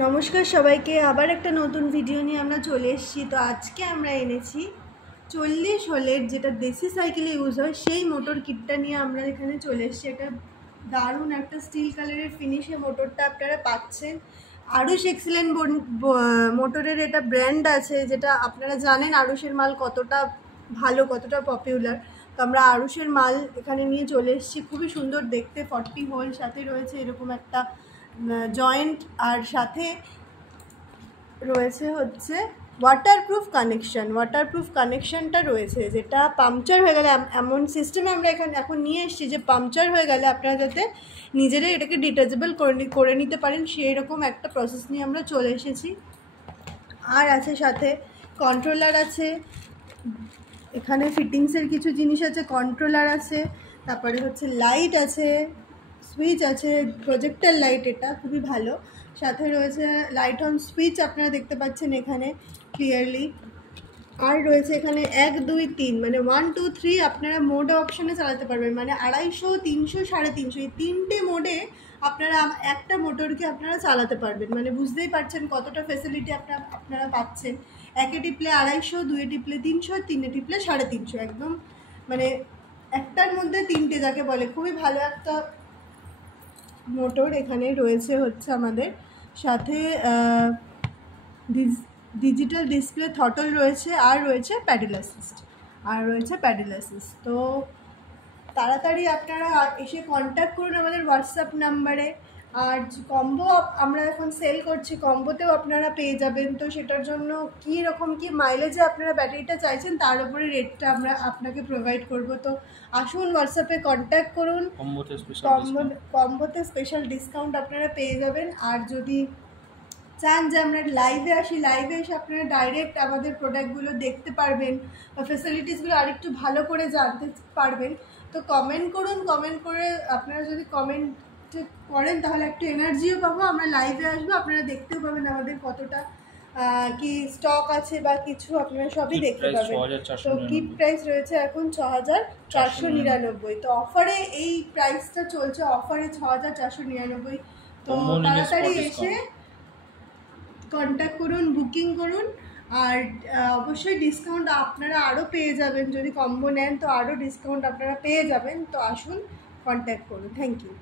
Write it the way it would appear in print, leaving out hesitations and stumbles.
নমস্কার সবাইকে, আবার একটা নতুন ভিডিও নিয়ে আমরা চলে এসেছি। তো আজকে আমরা এনেছি 40 হোলের যেটা দেশি সাইকেলে ইউজ হয় সেই মোটর কিটটা নিয়ে আমরা এখানে চলে এসেছি। এটা দারুণ একটা স্টিল কালারের ফিনিশে মোটরটা আপনারা পাচ্ছেন। আরুষ এক্সিলেন্ট মোটরের এটা ব্র্যান্ড আছে, যেটা আপনারা জানেন আরুষের মাল কতটা ভালো, কতটা পপুলার। তো আমরা আরুষের মাল এখানে নিয়ে চলে এসেছি। খুবই সুন্দর দেখতে, 40 হোল, সাথে রয়েছে এরকম একটা জয়েন্ট, আর সাথে রয়েছে হচ্ছে ওয়াটারপ্রুফ কানেকশনটা রয়েছে, যেটা পাংচার হয়ে গেলে, এমন সিস্টেমে আমরা এখন নিয়ে এসেছি যে পাংচার হয়ে গেলে আপনারা যাতে নিজেরাই এটাকে ডিটাচেবল করে নিতে পারেন, সেই রকম একটা প্রসেস নিয়ে আমরা চলে এসেছি। আর আছে সাথে কন্ট্রোলার আছে, এখানে ফিটিংসের কিছু জিনিস আছে, কন্ট্রোলার আছে, তারপরে হচ্ছে লাইট আছে, সুইচ আছে, প্রজেক্টর লাইট, এটা খুবই ভালো। সাথে রয়েছে লাইট অন সুইচ, আপনারা দেখতে পাচ্ছেন এখানে ক্লিয়ারলি। আর রয়েছে এখানে 1 2 3 মানে 1 2 3 আপনারা মোড অপশানে চালাতে পারবেন, মানে 250, 300, 350 এই 3টে মোডে আপনারা একটা মোটরকে আপনারা চালাতে পারবেন। মানে বুঝতেই পারছেন কতটা ফেসিলিটি আপনারা পাচ্ছেন। একে টিপলে 250, দুয়ে টিপলে 300, তিনে টিপলে 350, একদম মানে একটার মধ্যে তিনটে যাকে বলে, খুবই ভালো একটা মোটর। এখানে রয়েছে হচ্ছে আমাদের সাথে ডিজিটাল ডিসপ্লে থটল রয়েছে, আর রয়েছে প্যাডেল অ্যাসিস্ট। তো তাড়াতাড়ি আপনারা এসে কন্ট্যাক্ট করুন আমাদের হোয়াটসঅ্যাপ নাম্বারে। আর কম্বো আমরা এখন সেল করছি, কম্বোতেও আপনারা পেয়ে যাবেন। তো সেটার জন্য কী রকম কি মাইলেজে আপনারা ব্যাটারিটা চাইছেন তার উপরে রেটটা আমরা আপনাকে প্রোভাইড করব। তো আসুন, হোয়াটসঅ্যাপে কন্ট্যাক্ট করুন, কম্বোতে স্পেশাল ডিসকাউন্ট আপনারা পেয়ে যাবেন। আর যদি চান যে আমরা লাইভে আসি, লাইভে এসে আপনারা ডাইরেক্ট আমাদের প্রোডাক্টগুলো দেখতে পারবেন বা ফেসিলিটিসগুলো আরেকটু ভালো করে জানতে পারবেন, তো কমেন্ট করুন। কমেন্ট করে আপনারা যদি কমেন্ট করেন তাহলে একটু এনার্জিও পাবো, আমরা লাইভে আসবো, আপনারা দেখতেও পাবেন আমাদের কতটা কি স্টক আছে বা কিছু, আপনারা সবই দেখতে পাবেন। তো কিট প্রাইস রয়েছে এখন 6499। তো অফারে এই প্রাইসটা চলছে, অফারে 6499। তো তাড়াতাড়ি এসে কন্ট্যাক্ট করুন, বুকিং করুন। আর অবশ্যই ডিসকাউন্ট আপনারা আরও পেয়ে যাবেন, যদি কম্বো নেন তো আরও ডিসকাউন্ট আপনারা পেয়ে যাবেন। তো আসুন, কন্ট্যাক্ট করুন। Thank you.